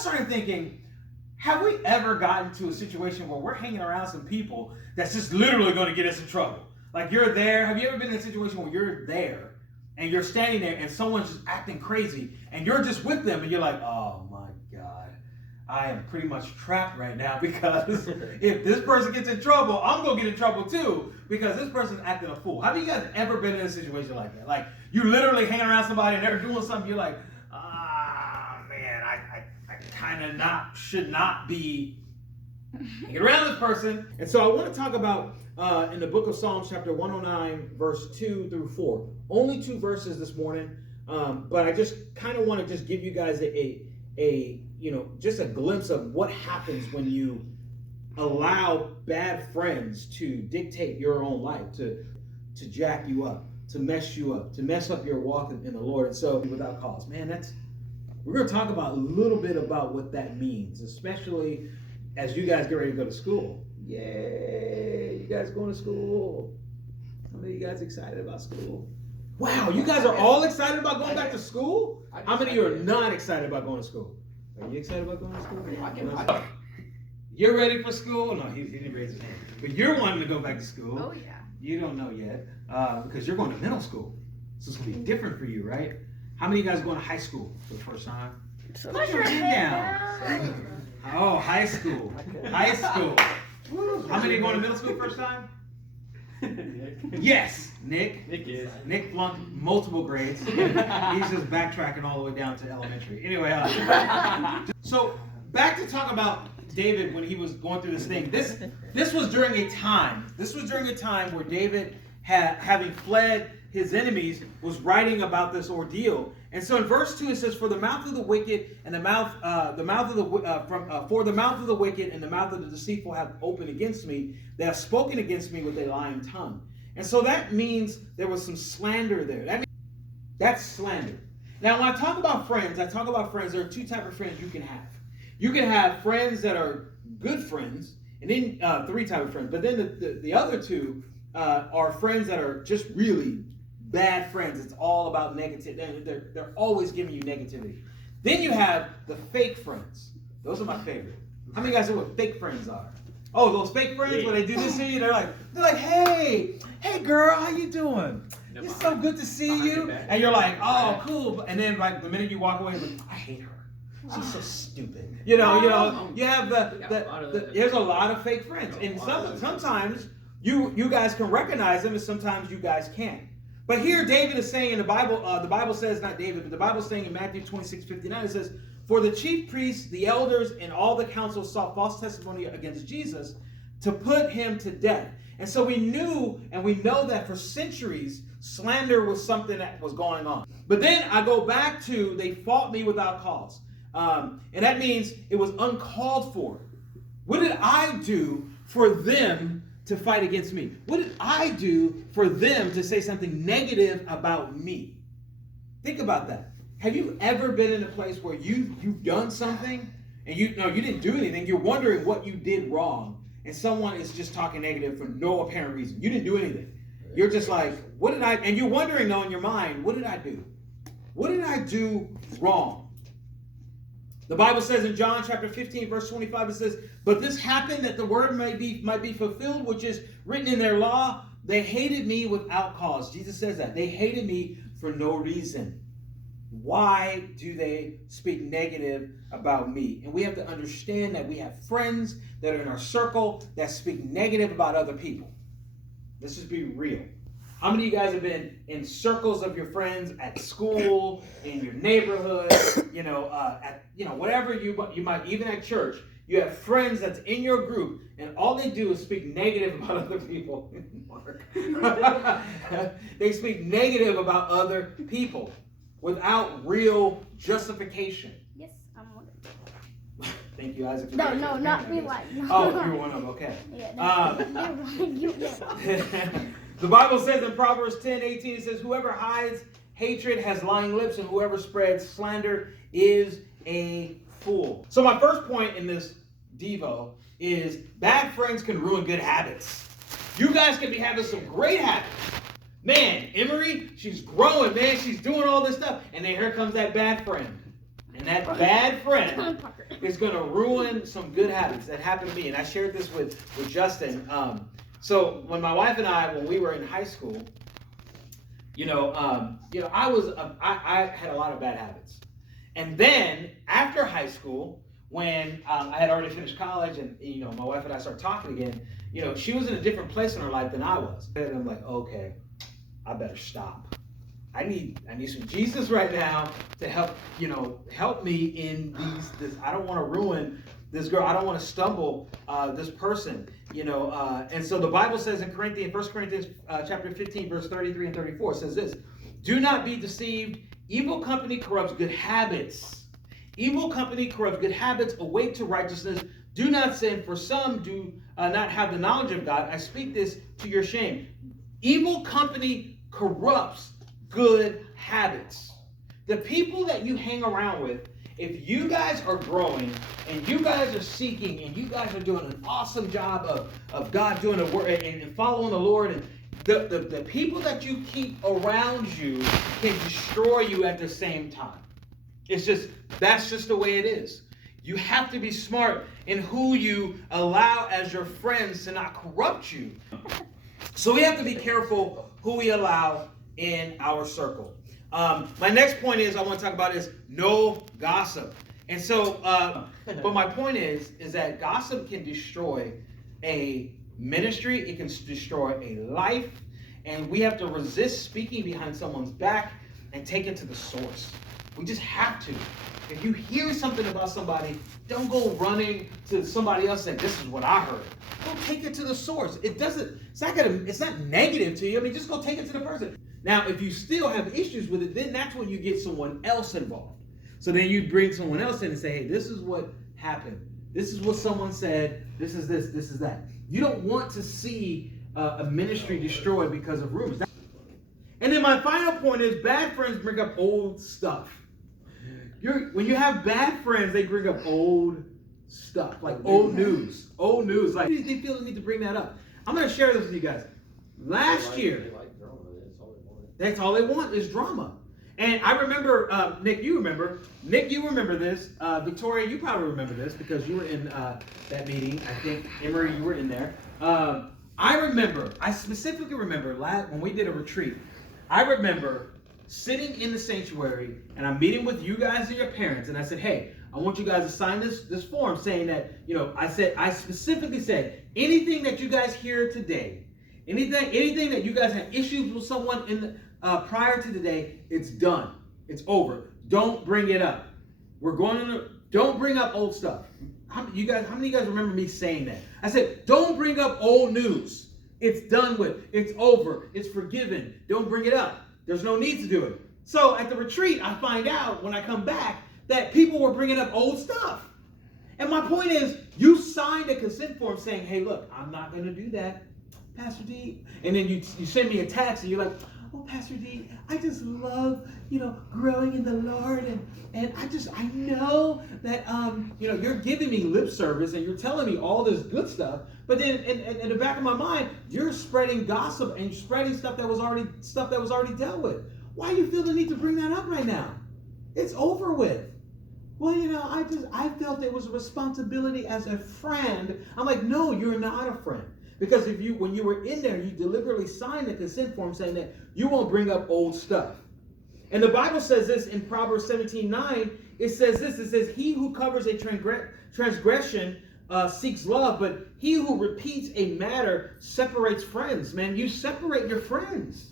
started thinking, have we ever gotten to a situation where we're hanging around some people that's just literally going to get us in trouble? Like you're there. Have you ever been in a situation where you're there and you're standing there and someone's just acting crazy and you're just with them and you're like, oh my God, I am pretty much trapped right now because if this person gets in trouble, I'm going to get in trouble too because this person's acting a fool. Have you guys ever been in a situation like that? Like you literally hanging around somebody and they're doing something, you're like, man, I kind of should not be hanging around this person. And so I want to talk about in the book of Psalms, chapter 109, verse 2 through 4. Only 2 verses this morning, but I just kind of want to just give you guys just a glimpse of what happens when you allow bad friends to dictate your own life, to jack you up, to mess you up, to mess up your walk in the Lord. And so without cause, man, we're going to talk about a little bit about what that means, especially as you guys get ready to go to school. Yay, you guys going to school. How many of you guys excited about school? Wow, you guys are all excited about going back to school? How many of you are not excited about going to school? Are you excited about going to school? You're ready for school? No, he didn't raise his hand. But you're wanting to go back to school. Oh, yeah. You don't know yet because you're going to middle school. So it's going to be different for you, right? How many of you guys are going to high school for the first time? Put your hand down. Oh, high school. High school. How many are going to middle school first time? Yes, Nick. Nick flunked multiple grades. He's just backtracking all the way down to elementary. Anyway, so back to talk about David when he was going through this thing. This was during a time. This was during a time where David, having fled his enemies, was writing about this ordeal. And so in verse 2 it says, "For the mouth of the wicked and the mouth of the wicked and the mouth of the deceitful have opened against me. They have spoken against me with a lying tongue." And so that means there was some slander there. That's slander. Now when I talk about friends, there are 2 types of friends you can have. You can have friends that are good friends, and then 3 types of friends. But then the other 2 are friends that are just really bad friends. It's all about negative. They're always giving you negativity. Then you have the fake friends. Those are my favorite. How many of you guys know what fake friends are? Oh, those fake friends where they do this to you, they're like, hey girl, how you doing? It's so good to see you. And you're like, oh, cool. And then like the minute you walk away, you're like, I hate her. She's so stupid. You have there's a lot of fake friends. And sometimes you guys can recognize them and sometimes you guys can't. But here David is saying in the Bible says, not David, but the Bible is saying in Matthew 26:59, it says, "For the chief priests, the elders, and all the council sought false testimony against Jesus to put him to death." And so we knew and we know that for centuries, slander was something that was going on. But then I go back to, they fought me without cause. And that means it was uncalled for. What did I do for them to fight against me? What did I do for them to say something negative about me? Think about that. Have you ever been in a place where you've done something and you didn't do anything? You're wondering what you did wrong, and someone is just talking negative for no apparent reason. You didn't do anything. You're just like, what did I? And you're wondering though in your mind, what did I do? What did I do wrong? The Bible says in John chapter 15, verse 25, it says, "But this happened that the word might be fulfilled, which is written in their law. They hated me without cause." Jesus says that. They hated me for no reason. Why do they speak negative about me? And we have to understand that we have friends that are in our circle that speak negative about other people. Let's just be real. How many of you guys have been in circles of your friends at school, in your neighborhood, whatever you might, even at church? You have friends that's in your group, and all they do is speak negative about other people. Mark. They speak negative about other people without real justification. Yes, I'm one of them. Thank you, Isaac. No, not me. Like, no. Oh, you're one of them. Okay. Yeah. The Bible says in Proverbs 10:18, it says, "Whoever hides hatred has lying lips, and whoever spreads slander is a fool." So my first point in this Devo is bad friends can ruin good habits. You guys can be having some great habits. Man, Emery, she's growing, man. She's doing all this stuff. And then here comes that bad friend. And that bad friend is going to ruin some good habits. That happened to me. And I shared this with Justin. So when my wife and I, when we were in high school, I had a lot of bad habits. And then after high school, when I had already finished college and, my wife and I started talking again, she was in a different place in her life than I was. And I'm like, okay, I better stop. I need some Jesus right now to help me in this. I don't want to ruin this girl. I don't want to stumble this person, And so the Bible says in 1 Corinthians chapter 15, verse 33 and 34, says this: do not be deceived. Evil company corrupts good habits. Evil company corrupts good habits. Awake to righteousness. Do not sin, for some do not have the knowledge of God. I speak this to your shame. Evil company corrupts good habits. The people that you hang around with, if you guys are growing and you guys are seeking and you guys are doing an awesome job of God doing the work and following the Lord, and the people that you keep around you can destroy you at the same time. That's just the way it is. You have to be smart in who you allow as your friends to not corrupt you. So we have to be careful who we allow in our circle. My next point I want to talk about is no gossip. And so, but my point is that gossip can destroy a ministry. It can destroy a life. And we have to resist speaking behind someone's back and take it to the source. We just have to. If you hear something about somebody, don't go running to somebody else and say, this is what I heard. Go take it to the source. It's not negative to you. I mean, just go take it to the person. Now, if you still have issues with it, then that's when you get someone else involved. So then you bring someone else in and say, hey, this is what happened. This is what someone said. This is this is that. You don't want to see a ministry destroyed because of rumors. And then my final point is bad friends bring up old stuff. When you have bad friends, they bring up old stuff, like old news. Old news. Like, they feel the need to bring that up. I'm going to share this with you guys. Last year, that's all they want is drama. And I remember, Nick, you remember this. Victoria, you probably remember this because you were in that meeting. I think, Emery, you were in there. I specifically remember when we did a retreat, I remember sitting in the sanctuary and I'm meeting with you guys and your parents. And I said, hey, I want you guys to sign this form saying that, I specifically said, anything that you guys hear today, anything that you guys have issues with someone in prior to today, it's done. It's over. Don't bring it up. Don't bring up old stuff. How many of you guys remember me saying that? I said, don't bring up old news. It's done with. It's over. It's forgiven. Don't bring it up. There's no need to do it. So at the retreat, I find out when I come back that people were bringing up old stuff. And my point is, you signed a consent form saying, hey, look, I'm not going to do that, Pastor D. And then you send me a text and you're like, oh, Pastor D, I just love, growing in the Lord. And I know that, you're giving me lip service and you're telling me all this good stuff. But then in the back of my mind, you're spreading gossip and spreading stuff that was already dealt with. Why do you feel the need to bring that up right now? It's over with. Well, I felt it was a responsibility as a friend. I'm like, no, you're not a friend. Because when you were in there, you deliberately signed a consent form saying that you won't bring up old stuff. And the Bible says this in Proverbs 17:9. It says, he who covers a transgression seeks love, but he who repeats a matter separates friends. Man, you separate your friends.